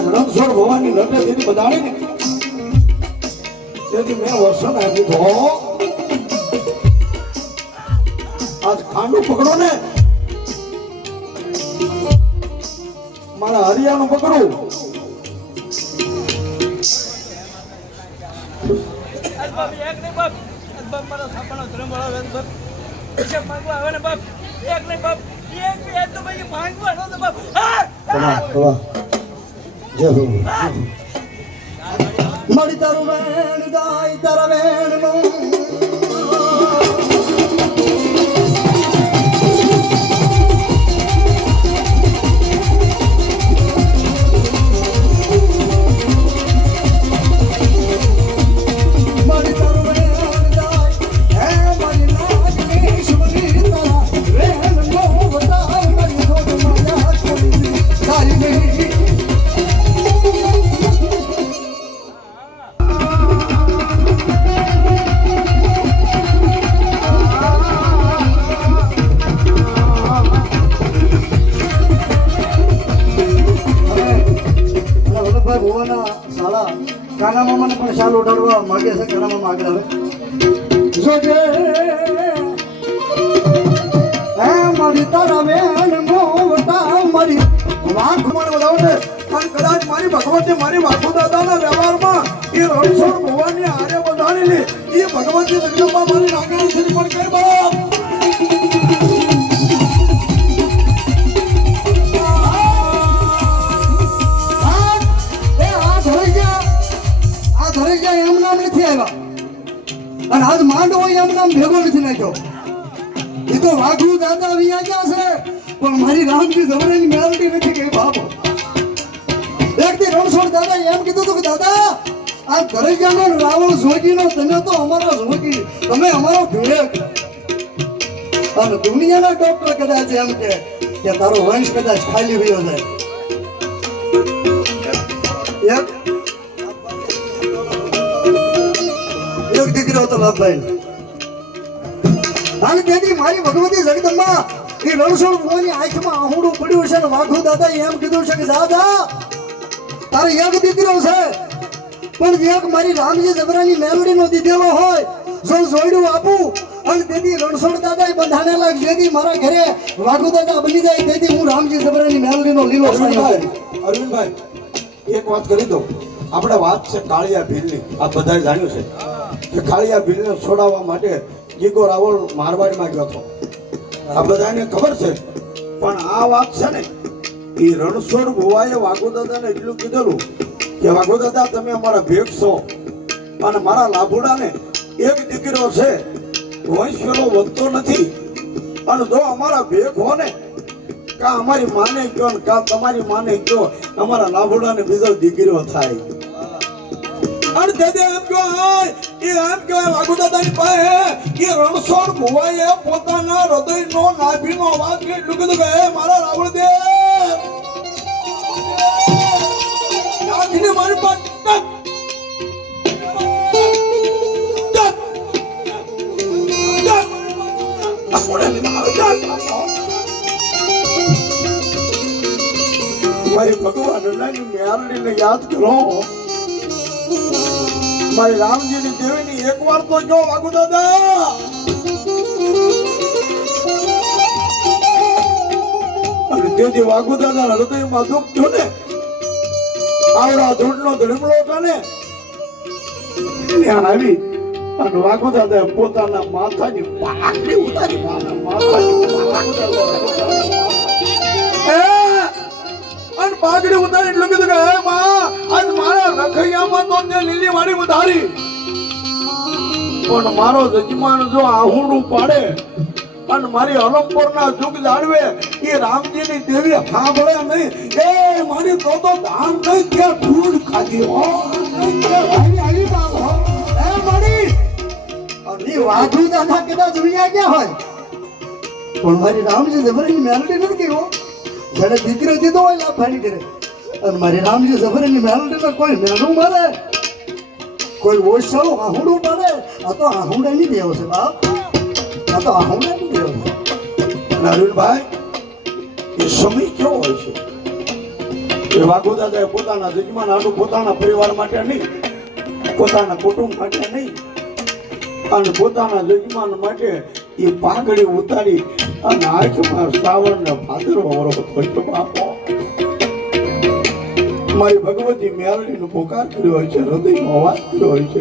આ રણછોડ ભવાની લટે જેની બધાણી ને તેથી મેં વર્ષન આપી તો આજ ખાંડું પકડો ને મારા હરિયાનું પકડું એક નહીં બાપ મારા સાપાનો ધર્મ વાળા બાપ એક માંગવા આવે ને બાપ એક નહીં બાપ એક તો ભાઈ માંગવા નો બાપ મળી તારું વેણ ગાય તારા વેણ કાના મામાને પણ શાલ ઉડાડવા માંગે છે. કાના મામા આગળ આવે જોજે હે મારી તારા વેણ મોવતા મારી વાઘ મને બતાવો છે. પણ કદાચ મારી ભગવતી મારી વાઘુ દાદાના વ્યવહારમાં એ રણછોડ ભવાની આરે વધારેલી એ ભગવતી જગદંબા મારી નાગણી છે પણ કઈ બાપ એમ નામ નથી આવ્યા અને આજ માંડ હોય એમ નામ ભેગો નથી નાખ્યો. એ તો વાઘુ દાદા વિયા ગયા છે પણ મારી રામજી જવરાની મેલડી નથી કઈ બાપો. એક દી રણછોડ દાદા એમ કીધું હતું કે દાદા આ ઘરેજાનો રાવણ જોગીનો તમે તો અમારો જોગી તમે અમારો ભેગ અને દુનિયાના ડોક્ટર કદાચ એમ કે તારો વંશ કદાચ ખાલી રહ્યો જાય. એક દીકરો હતો લાભભાઈ અને તેથી મારી ભગવતી જગદંબા એ રણછોડ ભવાની આંખમાં આહુડું પડ્યું છે. વાઘુ દાદા એમ કીધું છે કે દાદા તારે એક દીકરો છે પણ એક મારી રામજી જબરાની મેલડી નો દીધેલો હોય જો જોડ્યું આપું અને તેથી રણછોડ દાદા બંધાને લાગ જેથી મારા ઘરે વાઘુ દાદા બની જાય તેથી હું રામજી જબરાની મેલડી નો લીલો અરવિંદભાઈ એક વાત કરી દો. આપણે વાત છે કાળિયા ભીલની. આ બધાએ જાણ્યું છે કે કાળિયા ભીલને છોડાવવા માટે ગીગો રાવળ મારવાડમાં ગયો હતો. આ બધાને ખબર છે પણ આ વાત છે ને એ રણછોડ ભુવાએ વાઘુ દાદાને એટલું કીધેલું કે વાઘુ દાદા તમે અમારા ભેગ છો અને મારા લાભુડાને એક દીકરો છે વંશનો વધતો નથી અને જો અમારા ભેગ હો ને કા અમારી માને કયો ને કા તમારી માને કયો અમારા લાભુડાને બીજો દીકરો થાય. અને દાદા એમ કહેવાય એ એમ કહેવાય વાઘુ દાદાની પાસે એ રણછોડ ભુવાએ પોતાના હૃદયનો નાભીનો અવાજ એટલું કીધું કે મારા રાવણ દે નાખીને મારી પાસે મારી ભગવાન મેરડીને યાદ કરો. મારી રામજીની દેવીની એક વાર તો જો વાઘુ દાદા અને તેથી વાઘુ દાદા હૃદયમાં દુઃખ થયું ને આવડા ધૂળનો ધડમડો કાને ત્યાં આવી અને વાઘુ દાદા પોતાના માથાની પાઘડી ઉતારી અને પાઘડી ઉતારી એટલું કીધું કે હે માં આજ મારા રખૈયામાં તો તે લીલી વાળી ઉતારી પણ મારો જજમાન જો આહુડું પાડે અને મારી અલમપુરના દુઃખ જાળવે એ રામજીની દેવી સાંભળે નહીં એ મારી તો ધાન નહીં કે ફૂડ ખાધી હો આવી બાપ હો એ મારી અને વાઘુ દાદા કદાચ વિયા ગયા હોય પણ મારી રામજી જબરની મેલડી નથી ગઈ હો. જેને દીકરો દીધો હોય લાભભાઈ કરે અને મારી રામજી જબરની મેલડી કોઈ મેનું મારે કોઈ ઓછાળું આહુડું પડે આ તો આહુડાની દેવ છે બાપ આ તો આહુડાની દેવ છે. અરવિંદભાઈ એ સમય કેવો હોય છે એ વાઘુ દાદાએ પોતાના જજમાન આટલું પોતાના પરિવાર માટે નહીં, પોતાના કુટુંબ માટે નહીં, અને પોતાના જજમાન માટે એ પાઘડી ઉતારી અને આંખમાં શ્રાવણ ને ભાદરવો વરસ ભજ્યો બાપો. મારી ભગવતી મેલડીનો પોકાર કર્યો હોય છે, હૃદયનો અવાજ કર્યો હોય છે.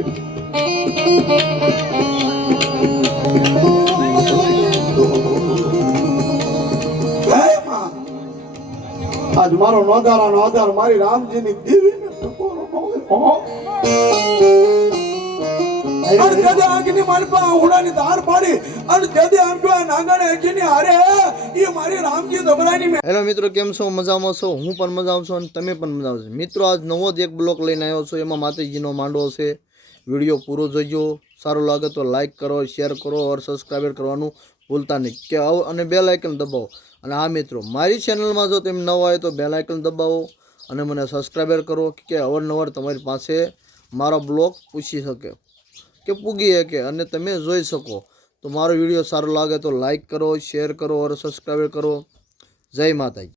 હે માં, આજ મારો નોંધારાનો આધાર મારી રામજીની દેવીને ટકોરો ન હોય. અને જદે આંખની માલપા ઉડાની ધાર પાડી અને જદે આમ જો આ નાગાને આંખની હારે એ મારી રામજી દબરાની. હેલો મિત્રો, કેમ છો? મજામાં છો? હું પણ મજામાં છું અને તમે પણ મજામાં છો. મિત્રો, આજ નવો જ એક બ્લોક લઈને આવ્યો છું. એમાં માતાજીનો માંડવો છે. વિડીયો પૂરો જોઈજો. સારું લાગે તો લાઈક કરો, શેર કરો અને સબસ્ક્રાઈબ કરવાનું ભૂલતા નહીં કે અને બેલ આઇકન દબાવો. અને હા મિત્રો, મારી ચેનલમાં જો તમે નવા હોય તો બેલ આઇકન દબાવો અને મને સબસ્ક્રાઈબર કરો કે અવારનવાર તમારી પાસે મારો બ્લોગ પૂછી શકે કે પૂગી શકે અને તમે જોઈ શકો. તો મારો વિડીયો સારો લાગે તો લાઈક કરો, શેર કરો અને સબસ્ક્રાઈબ કરો. જય માતાજી.